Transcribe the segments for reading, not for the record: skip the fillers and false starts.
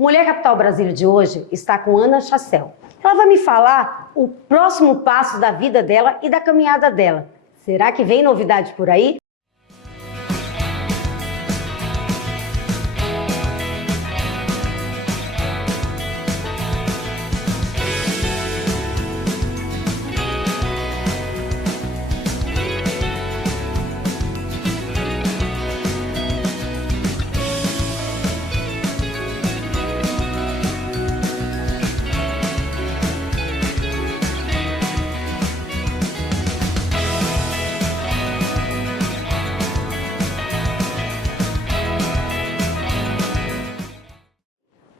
Mulher Capital Brasília de hoje está com Ana Chassel. Ela vai me falar o próximo passo da vida dela e da caminhada dela. Será que vem novidade por aí?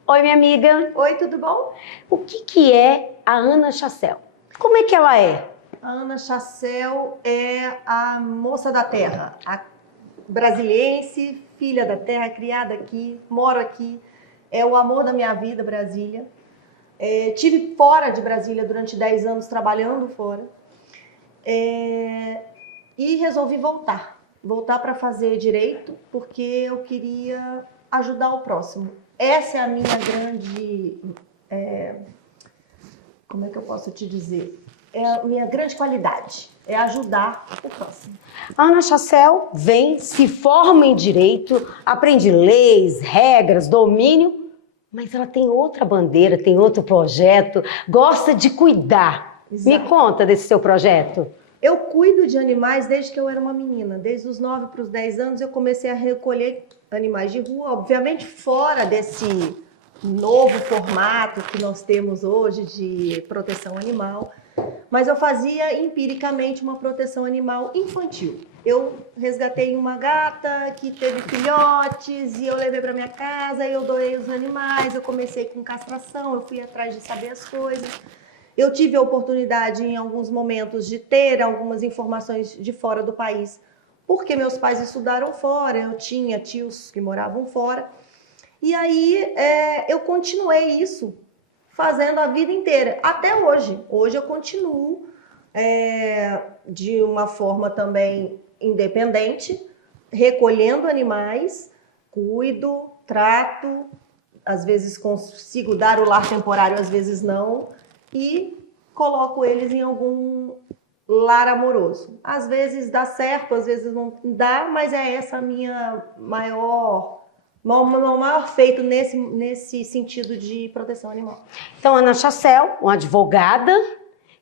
Oi, minha amiga. Oi, tudo bom? O que é a Ana Chassel? Como é que ela é? A Ana Chassel é a moça da terra, a brasiliense, filha da terra, criada aqui, moro aqui. É o amor da minha vida, Brasília. Tive fora de Brasília durante 10 anos, trabalhando fora. E resolvi voltar para fazer direito, porque eu queria ajudar o próximo. Essa é a minha grande, como é que eu posso te dizer? É a minha grande qualidade, é ajudar o próximo. A Ana Chassel vem, se forma em direito, aprende leis, regras, domínio, mas ela tem outra bandeira, tem outro projeto, gosta de cuidar. Exato. Me conta desse seu projeto. Eu cuido de animais desde que eu era uma menina. Desde os 9 para os 10 anos eu comecei a recolher animais de rua, obviamente fora desse novo formato que nós temos hoje de proteção animal, mas eu fazia empiricamente uma proteção animal infantil. Eu resgatei uma gata que teve filhotes e eu levei para minha casa e eu doei os animais, eu comecei com castração, eu fui atrás de saber as coisas. Eu tive a oportunidade em alguns momentos de ter algumas informações de fora do país, porque meus pais estudaram fora, eu tinha tios que moravam fora. E aí eu continuei isso, fazendo a vida inteira, até hoje. Hoje eu continuo de uma forma também independente, recolhendo animais, cuido, trato, às vezes consigo dar o lar temporário, às vezes não, e coloco eles em algum lar amoroso. Às vezes dá certo, às vezes não dá, mas é essa a minha maior feito nesse sentido de proteção animal. Então, Ana Chassel, uma advogada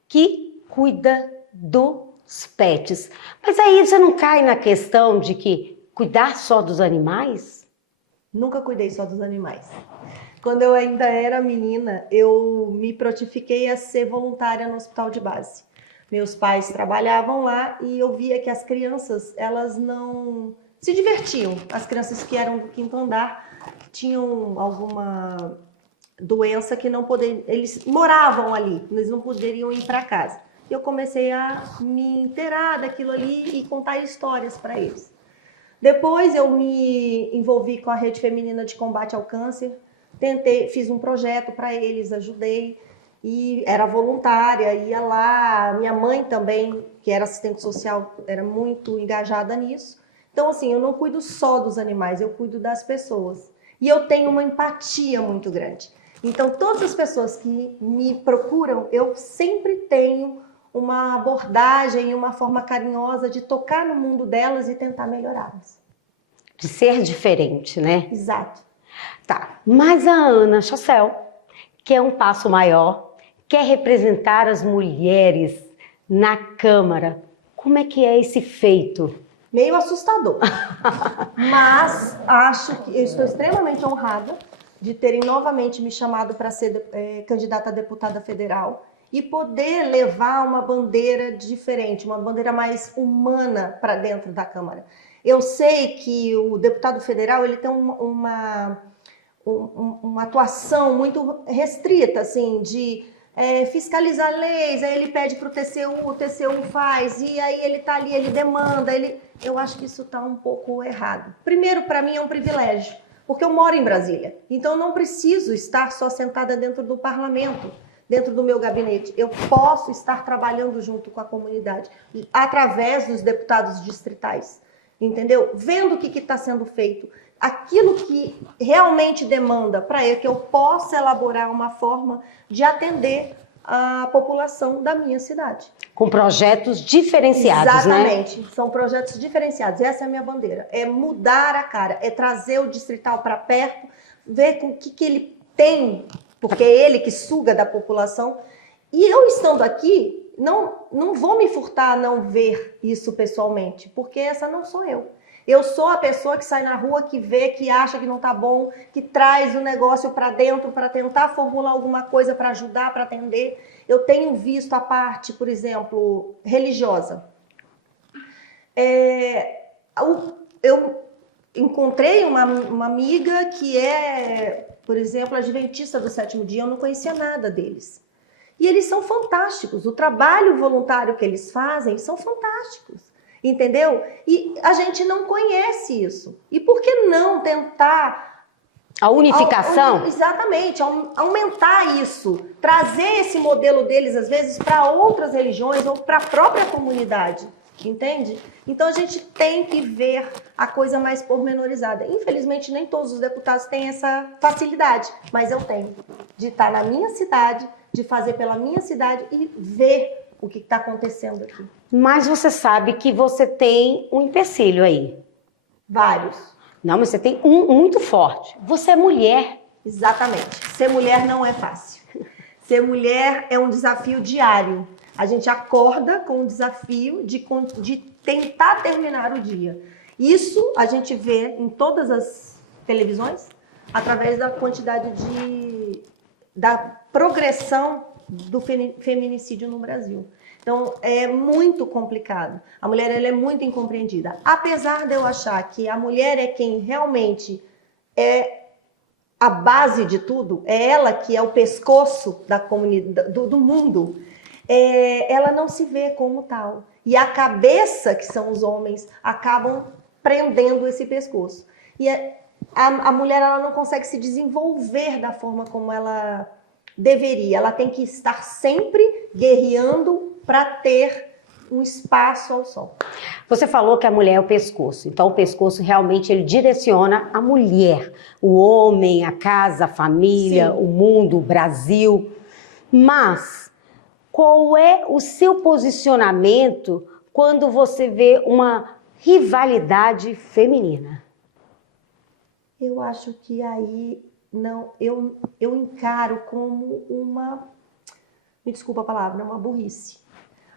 que cuida dos pets. Mas aí você não cai na questão de que cuidar só dos animais? Nunca cuidei só dos animais. Quando eu ainda era menina, eu me prontifiquei a ser voluntária no hospital de base. Meus pais trabalhavam lá e eu via que as crianças, elas não se divertiam. As crianças que eram do 5º andar tinham alguma doença que não poderiam, eles moravam ali, eles não poderiam ir para casa. Eu comecei a me inteirar daquilo ali e contar histórias para eles. Depois eu me envolvi com a Rede Feminina de Combate ao Câncer, fiz um projeto para eles, ajudei. E era voluntária, ia lá, minha mãe também, que era assistente social, era muito engajada nisso. Então, assim, eu não cuido só dos animais, eu cuido das pessoas. E eu tenho uma empatia muito grande. Então, todas as pessoas que me procuram, eu sempre tenho uma abordagem, uma forma carinhosa de tocar no mundo delas e tentar melhorá-las. De ser diferente, né? Exato. Tá, mas a Ana Chassel quer um passo maior, quer representar as mulheres na Câmara. Como é que é esse feito? Meio assustador, mas acho que eu estou extremamente honrada de terem novamente me chamado para ser candidata a deputada federal e poder levar uma bandeira diferente, uma bandeira mais humana para dentro da Câmara. Eu sei que o deputado federal ele tem uma atuação muito restrita, assim, de fiscalizar leis, aí ele pede para o TCU faz, e aí ele está ali, ele demanda, eu acho que isso está um pouco errado. Primeiro, para mim é um privilégio, porque eu moro em Brasília, então eu não preciso estar só sentada dentro do parlamento, dentro do meu gabinete. Eu posso estar trabalhando junto com a comunidade, através dos deputados distritais, entendeu? Vendo o que está sendo feito. aquilo que realmente demanda para que eu possa elaborar uma forma de atender a população da minha cidade. Com projetos diferenciados, Exatamente, né? São projetos diferenciados. Essa é a minha bandeira. É mudar a cara, é trazer o distrital para perto, ver com o que ele tem, porque é ele que suga da população. E eu estando aqui, não vou me furtar a não ver isso pessoalmente, porque essa não sou eu. Eu sou a pessoa que sai na rua, que vê, que acha que não tá bom, que traz o negócio para dentro para tentar formular alguma coisa para ajudar, para atender. Eu tenho visto a parte, por exemplo, religiosa. Eu encontrei uma amiga que é, por exemplo, adventista do sétimo dia, eu não conhecia nada deles. E eles são fantásticos, o trabalho voluntário que eles fazem são fantásticos. Entendeu? E a gente não conhece isso. E por que não tentar... A unificação? Exatamente, aumentar isso. Trazer esse modelo deles, às vezes, para outras religiões ou para a própria comunidade. Entende? Então a gente tem que ver a coisa mais pormenorizada. Infelizmente, nem todos os deputados têm essa facilidade. Mas eu tenho. De estar na minha cidade, de fazer pela minha cidade e ver o que está acontecendo aqui. Mas você sabe que você tem um empecilho aí. Vários. Não, mas você tem um muito forte. Você é mulher. Exatamente. Ser mulher não é fácil. Ser mulher é um desafio diário. A gente acorda com o desafio de tentar terminar o dia. Isso a gente vê em todas as televisões, através da quantidade da progressão do feminicídio no Brasil. Então, é muito complicado. A mulher ela é muito incompreendida. Apesar de eu achar que a mulher é quem realmente é a base de tudo, é ela que é o pescoço da comunidade, do mundo, ela não se vê como tal. E a cabeça, que são os homens, acabam prendendo esse pescoço. E a mulher ela não consegue se desenvolver da forma como ela deveria. Ela tem que estar sempre guerreando para ter um espaço ao sol. Você falou que a mulher é o pescoço. Então o pescoço realmente ele direciona a mulher. O homem, a casa, a família, Sim. O mundo, o Brasil. Mas qual é o seu posicionamento quando você vê uma rivalidade feminina? Eu acho que aí não, eu encaro como uma, me desculpa a palavra, uma burrice.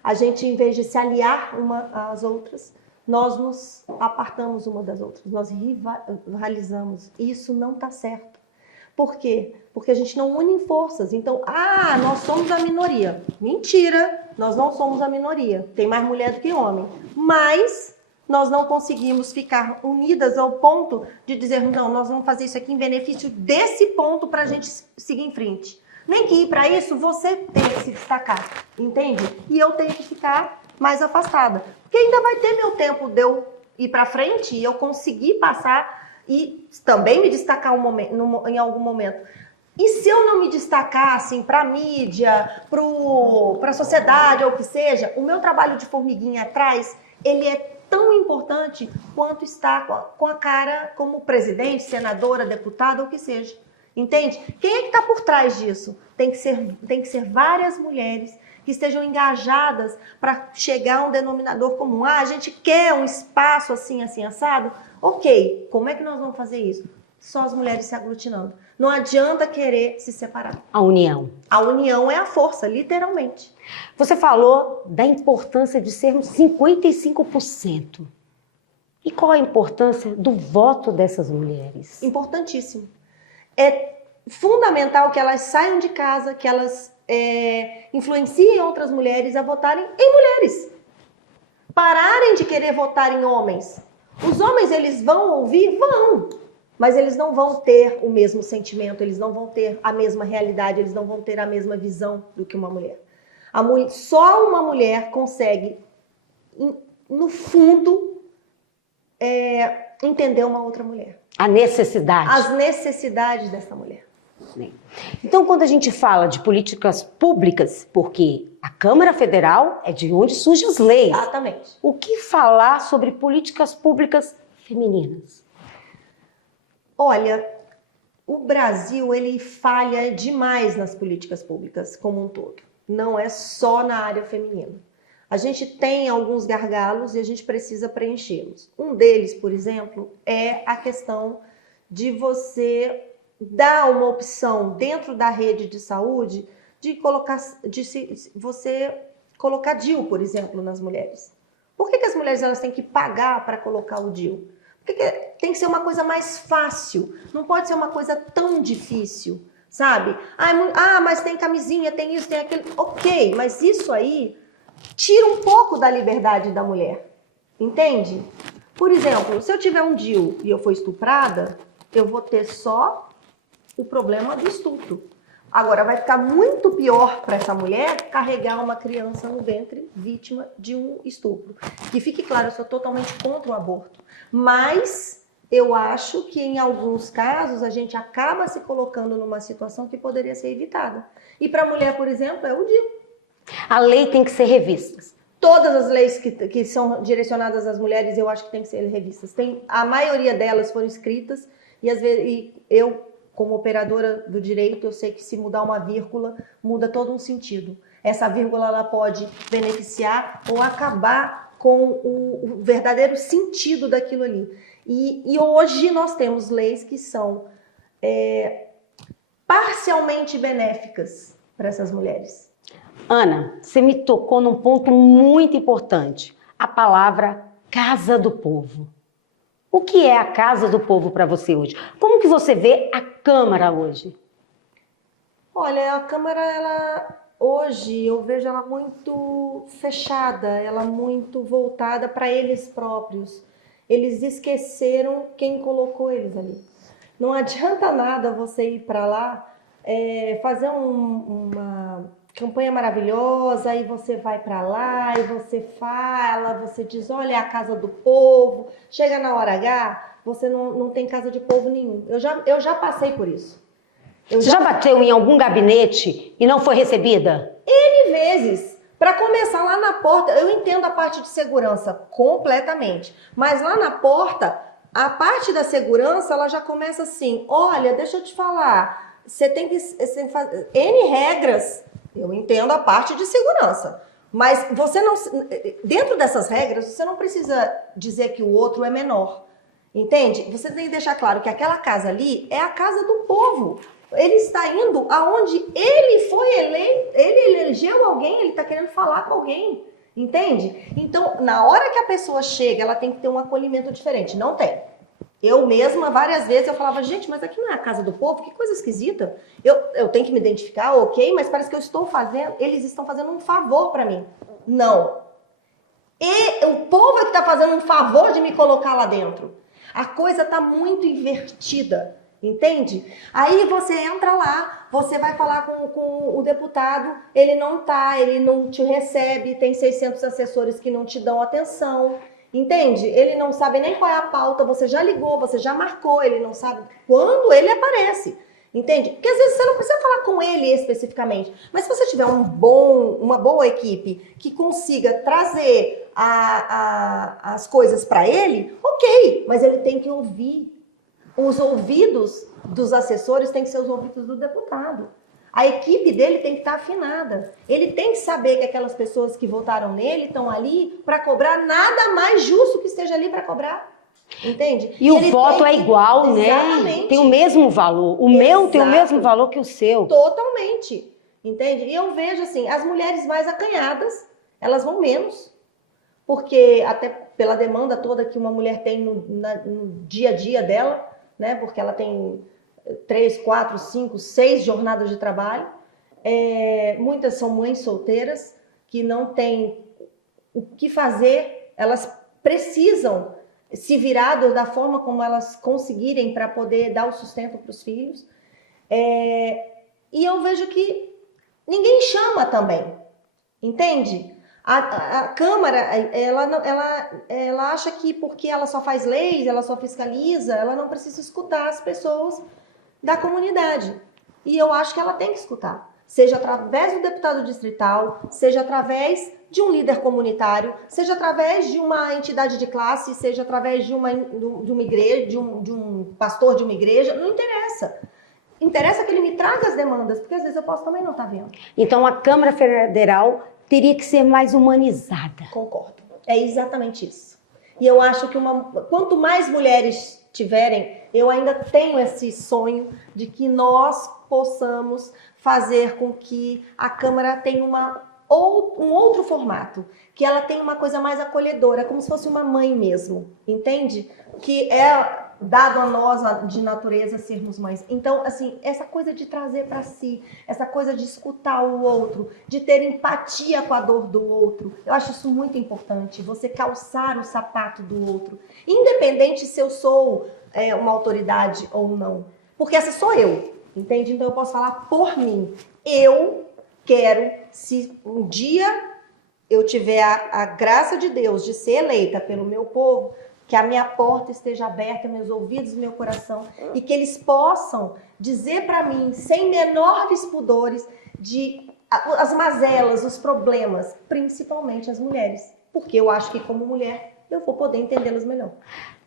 A gente, em vez de se aliar uma às outras, nós nos apartamos uma das outras, nós rivalizamos. Isso não está certo. Por quê? Porque a gente não une forças. Então, nós somos a minoria. Mentira, nós não somos a minoria. Tem mais mulher do que homem. Mas nós não conseguimos ficar unidas ao ponto de dizer, não, nós vamos fazer isso aqui em benefício desse ponto para a gente seguir em frente. Nem que ir para isso, você tem que se destacar, entende? E eu tenho que ficar mais afastada. Porque ainda vai ter meu tempo de eu ir para frente e eu conseguir passar e também me destacar em algum momento. E se eu não me destacar, assim, para a mídia, para a sociedade, ou o que seja, o meu trabalho de formiguinha atrás, ele é tão importante quanto estar com a cara como presidente, senadora, deputada, ou o que seja. Entende? Quem é que está por trás disso? Tem que ser várias mulheres que estejam engajadas para chegar a um denominador comum. A gente quer um espaço assim, assim, assado? Ok, como é que nós vamos fazer isso? Só as mulheres se aglutinando. Não adianta querer se separar. A união. A união é a força, literalmente. Você falou da importância de sermos 55%. E qual a importância do voto dessas mulheres? Importantíssimo. É fundamental que elas saiam de casa, que elas influenciem outras mulheres a votarem em mulheres. Pararem de querer votar em homens. Os homens, eles vão ouvir? Vão. Mas eles não vão ter o mesmo sentimento, eles não vão ter a mesma realidade, eles não vão ter a mesma visão do que uma mulher. Só uma mulher consegue, no fundo, entender uma outra mulher. A necessidade. As necessidades dessa mulher. Então, quando a gente fala de políticas públicas, porque a Câmara Federal é de onde surgem as leis. Exatamente. O que falar sobre políticas públicas femininas? Olha, o Brasil, ele falha demais nas políticas públicas como um todo. Não é só na área feminina. A gente tem alguns gargalos e a gente precisa preenchê-los. Um deles, por exemplo, é a questão de você dar uma opção dentro da rede de saúde de colocar, você colocar DIU, por exemplo, nas mulheres. Por que as mulheres elas têm que pagar para colocar o DIU? Porque tem que ser uma coisa mais fácil, não pode ser uma coisa tão difícil, sabe? Mas tem camisinha, tem isso, tem aquilo. Ok, mas isso aí tira um pouco da liberdade da mulher, entende? Por exemplo, se eu tiver um DIU e eu for estuprada, eu vou ter só o problema do estupro. Agora, vai ficar muito pior para essa mulher carregar uma criança no ventre vítima de um estupro. Que fique claro, eu sou totalmente contra o aborto. Mas eu acho que em alguns casos a gente acaba se colocando numa situação que poderia ser evitada. E para a mulher, por exemplo, é o DIU. A lei tem que ser revista. Todas as leis que são direcionadas às mulheres, eu acho que tem que ser revistas. A maioria delas foram escritas e às vezes eu, como operadora do direito, eu sei que se mudar uma vírgula, muda todo um sentido. Essa vírgula ela pode beneficiar ou acabar com o verdadeiro sentido daquilo ali. E hoje nós temos leis que são parcialmente benéficas para essas mulheres. Ana, você me tocou num ponto muito importante, a palavra Casa do Povo. O que é a Casa do Povo para você hoje? Como que você vê a Câmara hoje? Olha, a Câmara, hoje eu vejo ela muito fechada, ela muito voltada para eles próprios. Eles esqueceram quem colocou eles ali. Não adianta nada você ir para lá, fazer uma campanha maravilhosa, aí você vai para lá e você fala, você diz, olha, é a casa do povo. Chega na hora H, você não tem casa de povo nenhum. Eu já passei por isso. Você já bateu em algum gabinete e não foi recebida? N vezes. Para começar, lá na porta, eu entendo a parte de segurança completamente, mas lá na porta, a parte da segurança, ela já começa assim, olha, deixa eu te falar, você tem que fazer N regras. Eu entendo a parte de segurança, mas você não, dentro dessas regras, você não precisa dizer que o outro é menor, entende? Você tem que deixar claro que aquela casa ali é a casa do povo. Ele está indo aonde ele foi eleito, ele elegeu alguém, ele está querendo falar com alguém, entende? Então, na hora que a pessoa chega, ela tem que ter um acolhimento diferente. Não tem. Eu mesma, várias vezes, eu falava, gente, mas aqui não é a casa do povo? Que coisa esquisita. Eu tenho que me identificar, ok, mas parece que eu estou fazendo, eles estão fazendo um favor para mim. Não. E o povo é que está fazendo um favor de me colocar lá dentro. A coisa está muito invertida, entende? Aí você entra lá, você vai falar com o deputado, ele não te recebe, tem 600 assessores que não te dão atenção. Entende? Ele não sabe nem qual é a pauta, você já ligou, você já marcou, ele não sabe quando ele aparece. Entende? Porque às vezes você não precisa falar com ele especificamente, mas se você tiver uma boa equipe que consiga trazer as coisas para ele, ok, mas ele tem que ouvir. Os ouvidos dos assessores têm que ser os ouvidos do deputado. A equipe dele tem que estar afinada. Ele tem que saber que aquelas pessoas que votaram nele estão ali para cobrar nada mais justo que esteja ali para cobrar. Entende? E o voto é igual, né? Exatamente. Tem o mesmo valor. O meu tem o mesmo valor que o seu. Totalmente. Entende? E eu vejo assim, as mulheres mais acanhadas, elas vão menos. Porque até pela demanda toda que uma mulher tem no dia a dia dela, né? Porque ela tem 3, 4, 5, 6 jornadas de trabalho. Muitas são mães solteiras que não têm o que fazer, elas precisam se virar da forma como elas conseguirem para poder dar o sustento para os filhos. E eu vejo que ninguém chama também, entende? A Câmara, ela acha que porque ela só faz leis, ela só fiscaliza, ela não precisa escutar as pessoas da comunidade. E eu acho que ela tem que escutar. Seja através do deputado distrital, seja através de um líder comunitário, seja através de uma entidade de classe, seja através de uma igreja, de um pastor de uma igreja, não interessa. Interessa que ele me traga as demandas, porque às vezes eu posso também não estar vendo. Então a Câmara Federal teria que ser mais humanizada. Concordo. É exatamente isso. E eu acho que quanto mais mulheres tiverem, eu ainda tenho esse sonho de que nós possamos fazer com que a Câmara tenha um outro formato, que ela tenha uma coisa mais acolhedora, como se fosse uma mãe mesmo, entende? Que é dado a nós de natureza sermos mães. Então, assim, essa coisa de trazer para si, essa coisa de escutar o outro, de ter empatia com a dor do outro, eu acho isso muito importante, você calçar o sapato do outro, independente se eu sou uma autoridade ou não, porque essa sou eu, entende? Então eu posso falar por mim. Eu quero, se um dia eu tiver a graça de Deus de ser eleita pelo meu povo, que a minha porta esteja aberta, meus ouvidos, meu coração, e que eles possam dizer para mim, sem menores pudores, as mazelas, os problemas, principalmente as mulheres. Porque eu acho que como mulher eu vou poder entendê-las melhor.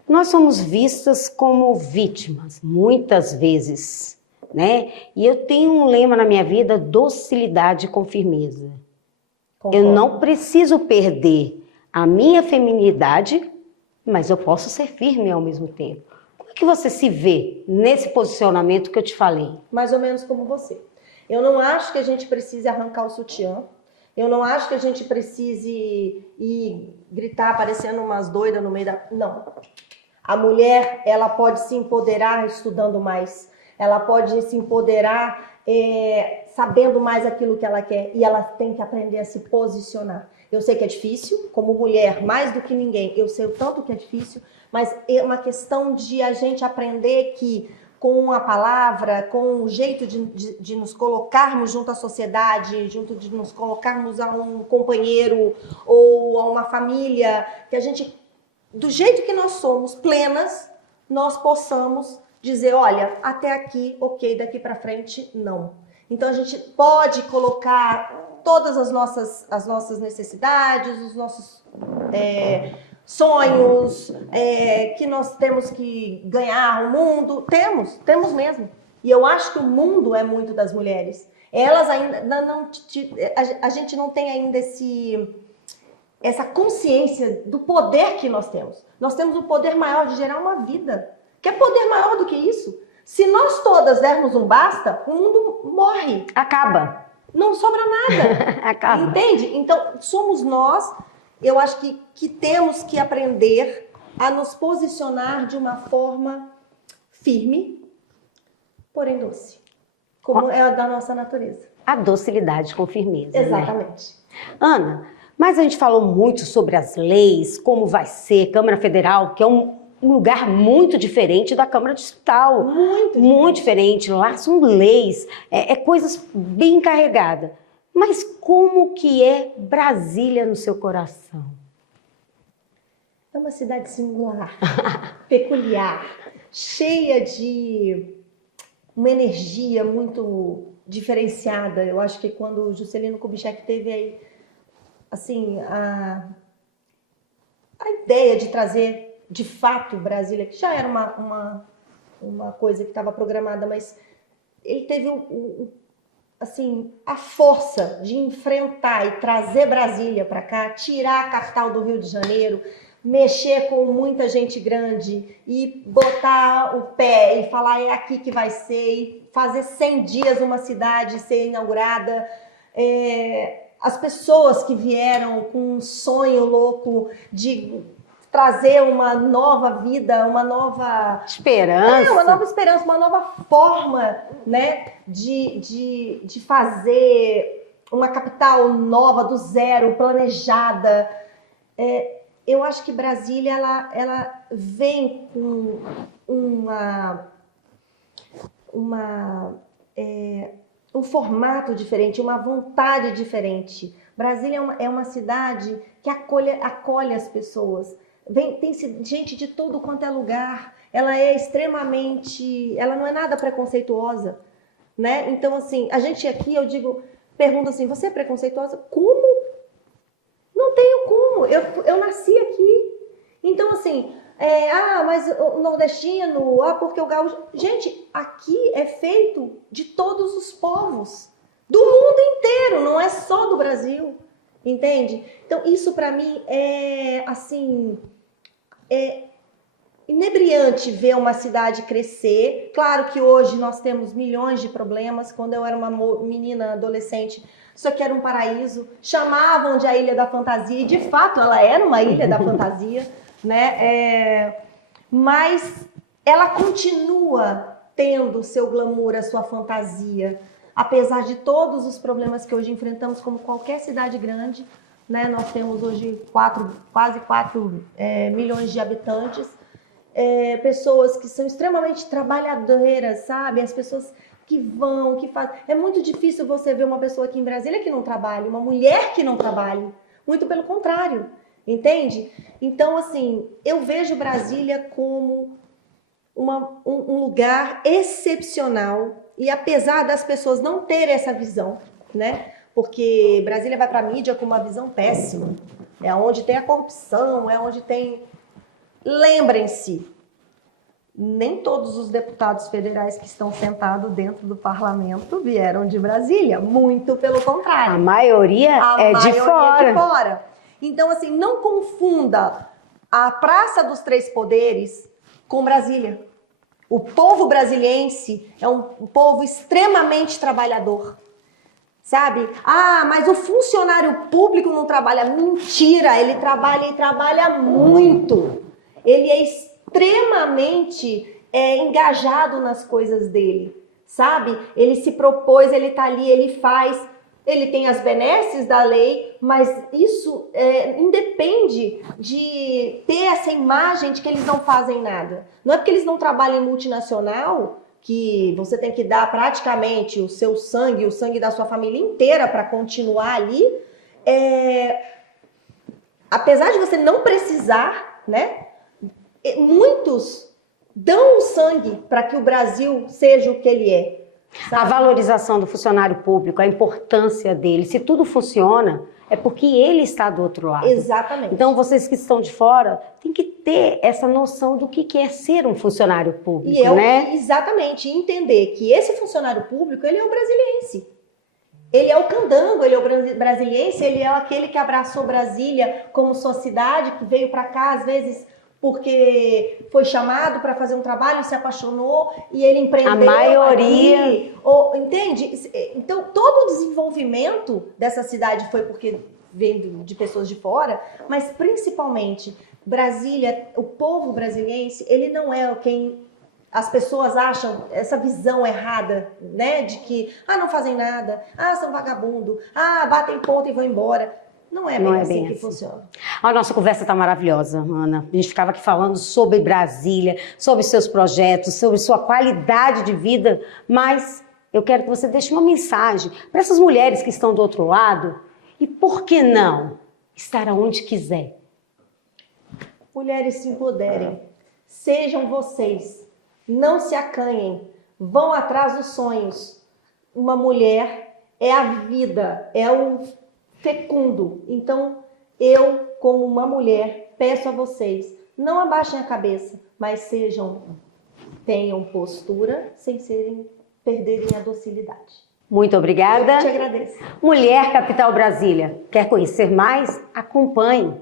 Nós somos vistas como vítimas, muitas vezes, né? E eu tenho um lema na minha vida: docilidade com firmeza. Concordo. Eu não preciso perder a minha feminilidade, mas eu posso ser firme ao mesmo tempo. Como é que você se vê nesse posicionamento que eu te falei? Mais ou menos como você. Eu não acho que a gente precise arrancar o sutiã. Eu não acho que a gente precise ir gritar parecendo umas doidas no meio da... Não. A mulher, ela pode se empoderar estudando mais. Ela pode se empoderar sabendo mais aquilo que ela quer. E ela tem que aprender a se posicionar. Eu sei que é difícil, como mulher, mais do que ninguém, eu sei o tanto que é difícil, mas é uma questão de a gente aprender que com a palavra, com o jeito de nos colocarmos junto à sociedade, junto de nos colocarmos a um companheiro ou a uma família, que a gente, do jeito que nós somos, plenas, nós possamos dizer, olha, até aqui, ok, daqui para frente, não. Então a gente pode colocar todas as nossas necessidades, os nossos sonhos, que nós temos que ganhar o mundo. Temos mesmo. E eu acho que o mundo é muito das mulheres. Elas ainda não... A gente não tem ainda essa consciência do poder que nós temos. Nós temos o poder maior de gerar uma vida. Quer poder maior do que isso? Se nós todas dermos um basta, o mundo morre. Acaba. Não sobra nada. Acaba. Entende? Então, somos nós, eu acho que temos que aprender a nos posicionar de uma forma firme, porém doce. Como é a da nossa natureza. A docilidade com firmeza. Exatamente. Né? Ana, mas a gente falou muito sobre as leis, como vai ser, Câmara Federal, que é um lugar muito diferente da Câmara Distrital. Muito diferente. Lá são leis, coisas bem carregadas. Mas como que é Brasília no seu coração? É uma cidade singular, peculiar, cheia de uma energia muito diferenciada. Eu acho que quando o Juscelino Kubitschek teve aí, assim, a ideia de trazer de fato Brasília, que já era uma coisa que estava programada, mas ele teve assim, a força de enfrentar e trazer Brasília para cá, tirar a capital do Rio de Janeiro, mexer com muita gente grande e botar o pé e falar é aqui que vai ser, e fazer 100 dias uma cidade ser inaugurada. As pessoas que vieram com um sonho louco de trazer uma nova vida, uma nova esperança, uma nova forma, né, de fazer uma capital nova, do zero, planejada. Eu acho que Brasília ela vem com um formato diferente, uma vontade diferente. Brasília é uma cidade que acolhe as pessoas. Tem gente de todo quanto é lugar. Ela é extremamente... Ela não é nada preconceituosa, né? Então, assim, a gente aqui, pergunto assim, você é preconceituosa? Como? eu nasci aqui. Então, assim, mas o nordestino, porque o gaúcho... Gente, aqui é feito de todos os povos, do mundo inteiro, não é só do Brasil, entende? Então, isso para mim é, assim, inebriante ver uma cidade crescer. Claro que hoje nós temos milhões de problemas. Quando eu era uma menina adolescente, isso aqui era um paraíso. Chamavam de a Ilha da Fantasia, e de fato ela era uma ilha da fantasia, né? Mas ela continua tendo o seu glamour, a sua fantasia, apesar de todos os problemas que hoje enfrentamos, como qualquer cidade grande, né? Nós temos hoje quase 4 milhões de habitantes, pessoas que são extremamente trabalhadoras, sabe? As pessoas que vão, que fazem. É muito difícil você ver uma pessoa aqui em Brasília que não trabalhe, uma mulher que não trabalhe. Muito pelo contrário, entende? Então, assim, eu vejo Brasília como um lugar excepcional, e apesar das pessoas não terem essa visão, né? Porque Brasília vai para a mídia com uma visão péssima. É onde tem a corrupção, é onde tem... Lembrem-se, nem todos os deputados federais que estão sentados dentro do parlamento vieram de Brasília, muito pelo contrário. A maioria é de fora. Então, assim, não confunda a Praça dos Três Poderes com Brasília. O povo brasiliense é um povo extremamente trabalhador, sabe? Mas o funcionário público não trabalha. Mentira, ele trabalha e trabalha muito. Ele é extremamente engajado nas coisas dele, sabe? Ele se propôs, ele tá ali, ele faz, ele tem as benesses da lei, mas isso independe de ter essa imagem de que eles não fazem nada. Não é porque eles não trabalham em multinacional que você tem que dar praticamente o seu sangue, o sangue da sua família inteira para continuar ali. Apesar de você não precisar, né? Muitos dão o sangue para que o Brasil seja o que ele é. Sabe? A valorização do funcionário público, a importância dele, se tudo funciona, é porque ele está do outro lado. Exatamente. Então, vocês que estão de fora, têm que ter essa noção do que é ser um funcionário público, né? Exatamente, entender que esse funcionário público, ele é o brasiliense. Ele é o candango, ele é o brasiliense, ele é aquele que abraçou Brasília como sua cidade, que veio para cá, às vezes... porque foi chamado para fazer um trabalho, se apaixonou e ele empreendeu. A maioria. Entende? Então, todo o desenvolvimento dessa cidade foi porque vem de pessoas de fora, mas principalmente Brasília, o povo brasiliense, ele não é quem as pessoas acham, essa visão errada, né? De que, não fazem nada, são vagabundo, batem ponto e vão embora. Não é bem assim que funciona. A nossa conversa está maravilhosa, Ana. A gente ficava aqui falando sobre Brasília, sobre seus projetos, sobre sua qualidade de vida, mas eu quero que você deixe uma mensagem para essas mulheres que estão do outro lado e, por que não, estar aonde quiser. Mulheres, se empoderem. Sejam vocês. Não se acanhem. Vão atrás dos sonhos. Uma mulher é a vida, é o fecundo. Então, eu, como uma mulher, peço a vocês, não abaixem a cabeça, mas tenham postura sem perderem a docilidade. Muito obrigada. Eu te agradeço. Mulher Capital Brasília. Quer conhecer mais? Acompanhe.